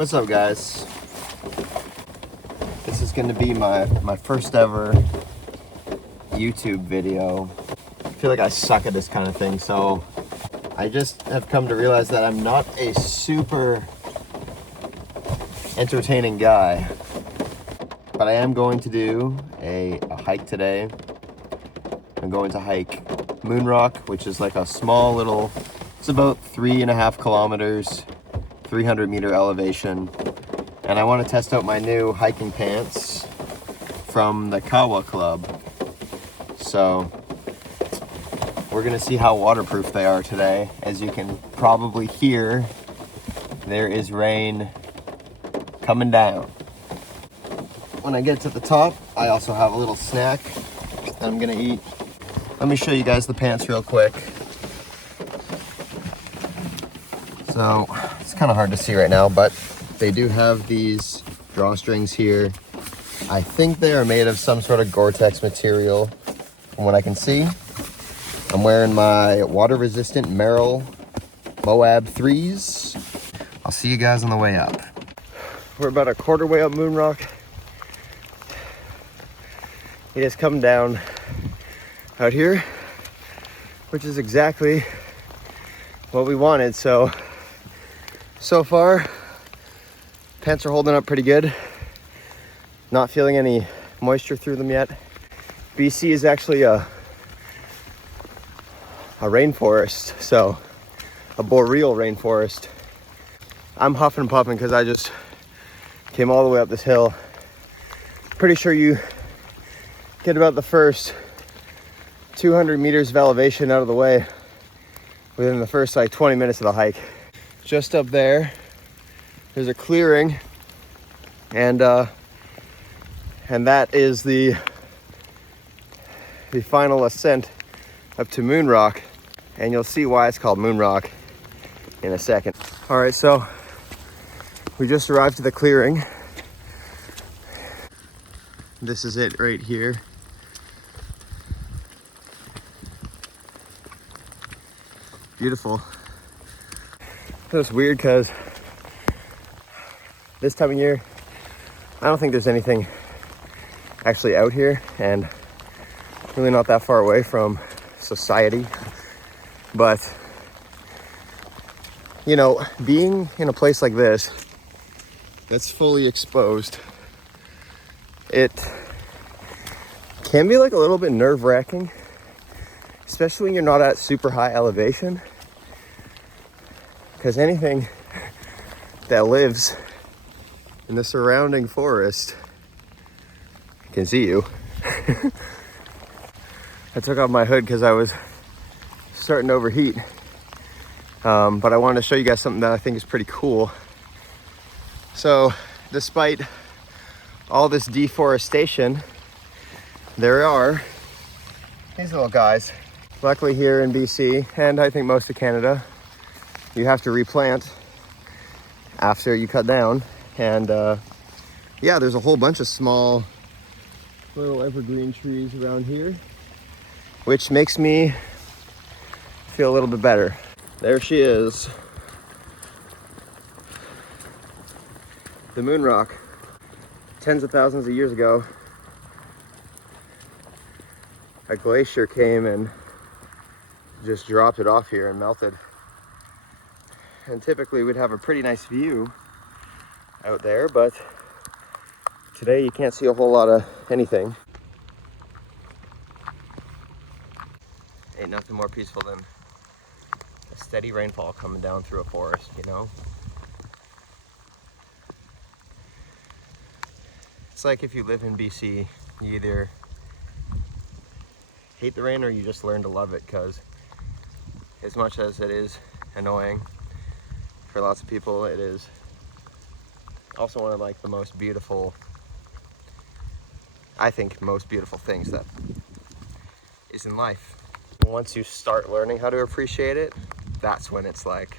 What's up, guys? This is gonna be my first ever YouTube video. I feel like I suck at this kind of thing, so I just have come to realize that I'm not a super entertaining guy, but I am going to do a hike today. I'm going to hike Moon Rock, which is like a small little, it's about 3.5 kilometers, 300-meter elevation. And I want to test out my new hiking pants from the Kawa Club. So we're gonna see how waterproof they are today. As you can probably hear, there is rain coming down. When I get to the top, I also have a little snack that I'm gonna eat. Let me show you guys the pants real quick. So it's kind of hard to see right now, but they do have these drawstrings here. I think they are made of some sort of Gore-Tex material from what I can see. I'm wearing my water-resistant Merrell Moab 3s. I'll see you guys on the way up. We're about a quarter way up Moon Rock. It has come down out here, which is exactly what we wanted. So far, pants are holding up pretty good. Not feeling any moisture through them yet. BC is actually a rainforest, so a boreal rainforest. I'm huffing and puffing because I just came all the way up this hill. Pretty sure you get about the first 200 meters of elevation out of the way within the first like 20 minutes of the hike. Just up there's a clearing, and that is the final ascent up to Moon Rock, and you'll see why it's called Moon Rock in a second. All right, so we just arrived to the clearing. This is it right here. Beautiful. It's weird because this time of year, I don't think there's anything actually out here, and really not that far away from society. But, you know, being in a place like this that's fully exposed, it can be like a little bit nerve-wracking, especially when you're not at super high elevation, because anything that lives in the surrounding forest can see you. I took off my hood because I was starting to overheat, but I wanted to show you guys something that I think is pretty cool. So despite all this deforestation, there are these little guys. Luckily here in BC, and I think most of Canada, you have to replant after you cut down. And yeah, there's a whole bunch of small little evergreen trees around here, which makes me feel a little bit better. There she is. The Moon Rock. Tens of thousands of years ago, a glacier came and just dropped it off here and melted. And typically we'd have a pretty nice view out there, but today you can't see a whole lot of anything. Ain't nothing more peaceful than a steady rainfall coming down through a forest, you know? It's like if you live in BC, you either hate the rain or you just learn to love it, because as much as it is annoying for lots of people, it is also one of like the most beautiful, I think, most beautiful things that is in life. Once you start learning how to appreciate it, that's when it's like,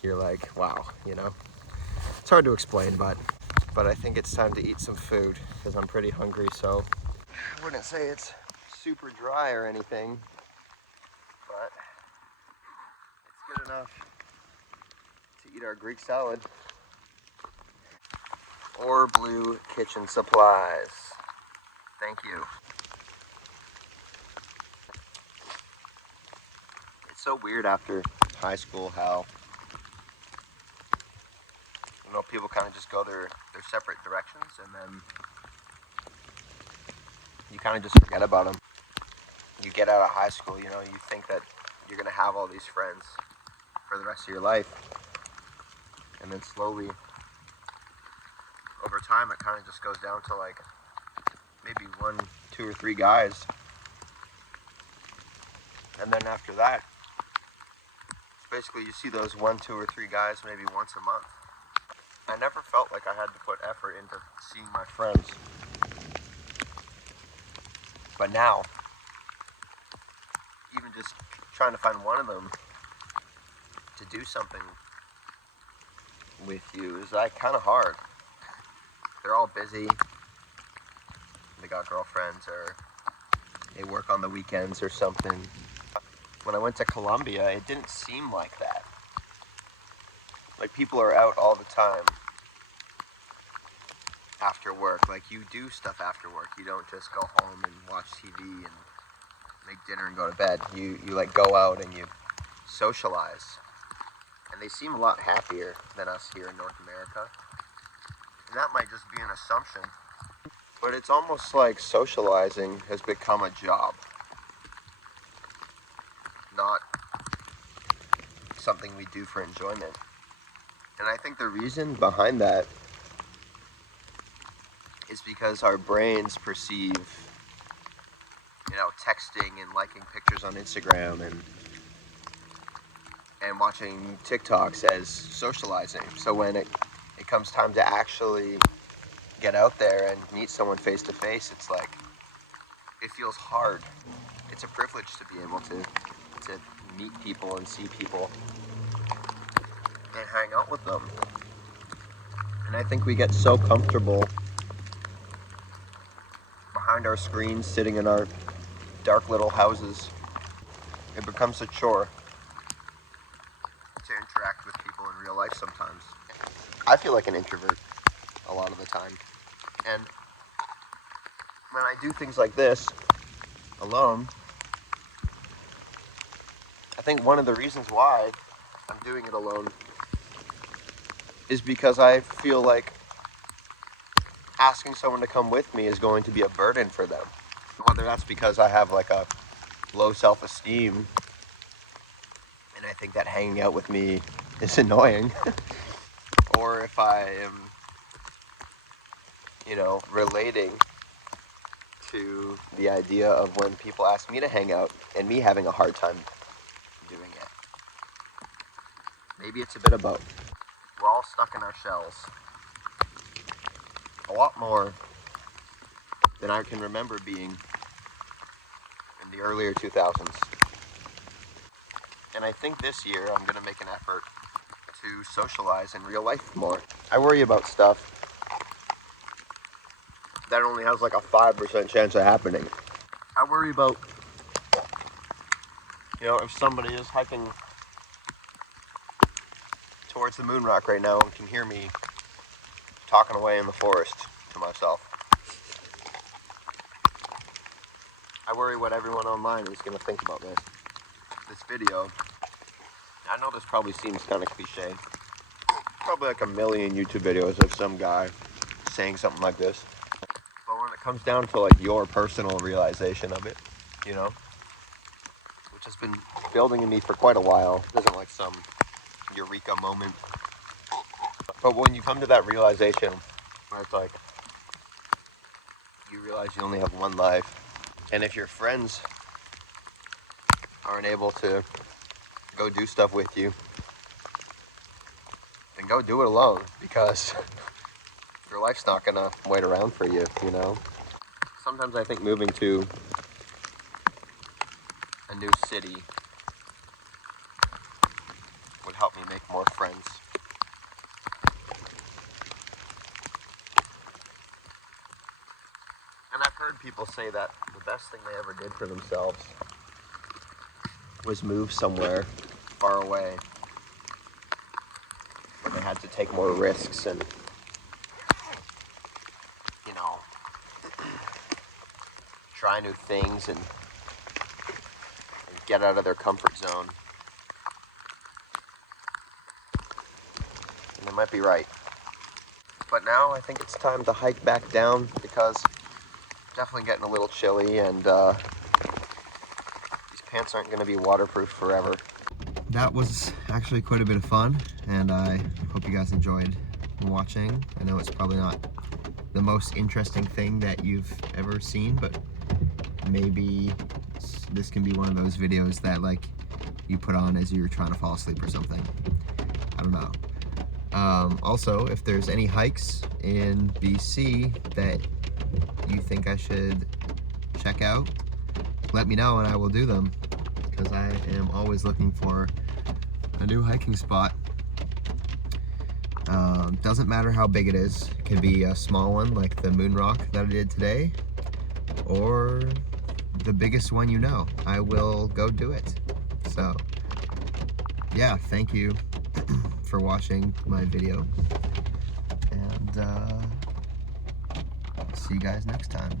you're like, wow, you know? It's hard to explain, but I think it's time to eat some food because I'm pretty hungry. So I wouldn't say it's super dry or anything, but it's good enough to eat our Greek salad. or blue kitchen supplies. Thank you. It's so weird after high school how, you know, people kind of just go their separate directions, and then you kind of just forget about them. You get out of high school, you know, you think that you're going to have all these friends for the rest of your life. And then slowly, over time, it kind of just goes down to like maybe 1, 2, or 3 guys. And then after that, basically you see those 1, 2, or 3 guys maybe once a month. I never felt like I had to put effort into seeing my friends. But now, even just trying to find one of them to do something with you is like kind of hard. They're all busy. They got girlfriends, or they work on the weekends or something. When I went to Colombia, it didn't seem like that. Like, people are out all the time after work. Like, you do stuff after work. You don't just go home and watch TV and make dinner and go to bed. You like go out and you socialize. And they seem a lot happier than us here in North America. And that might just be an assumption. But it's almost like socializing has become a job, not something we do for enjoyment. And I think the reason behind that is because our brains perceive, you know, texting and liking pictures on Instagram and watching TikToks as socializing. So when it comes time to actually get out there and meet someone face to face, it's like, it feels hard. It's a privilege to be able to meet people and see people and hang out with them. And I think we get so comfortable behind our screens, sitting in our dark little houses, it becomes a chore to interact with people in real life sometimes. I feel like an introvert a lot of the time. And when I do things like this alone, I think one of the reasons why I'm doing it alone is because I feel like asking someone to come with me is going to be a burden for them. Whether that's because I have like a low self-esteem and I think that hanging out with me is annoying, or if I am, you know, relating to the idea of when people ask me to hang out and me having a hard time doing it. Maybe it's a bit of both. We're all stuck in our shells. A lot more than I can remember being in the earlier 2000s. And I think this year I'm going to make an effort to socialize in real life more. I worry about stuff that only has like a 5% chance of happening. I worry about, you know, if somebody is hiking towards the moon rock right now and can hear me talking away in the forest to myself. I worry what everyone online is going to think about this video. I know this probably seems kind of cliche. Probably like a million YouTube videos of some guy saying something like this. But when it comes down to like your personal realization of it, you know, which has been building in me for quite a while. It isn't like some eureka moment. But when you come to that realization, where it's like, you realize you only have one life. And if your friends aren't able to go do stuff with you, then go do it alone, because your life's not gonna wait around for you, you know? Sometimes I think moving to a new city would help me make more friends. And I've heard people say that the best thing they ever did for themselves was move somewhere far away, where they had to take more risks and try new things and get out of their comfort zone. And they might be right. But now I think it's time to hike back down because it's definitely getting a little chilly, and these pants aren't going to be waterproof forever. That was actually quite a bit of fun, and I hope you guys enjoyed watching. I know it's probably not the most interesting thing that you've ever seen, but maybe this can be one of those videos that like you put on as you're trying to fall asleep or something. I don't know. Also, if there's any hikes in BC that you think I should check out, let me know and I will do them, because I am always looking for a new hiking spot. Doesn't matter how big it is. It could be a small one like the Moon Rock that I did today, or the biggest one you know. I will go do it. So yeah, thank you for watching my video, and see you guys next time.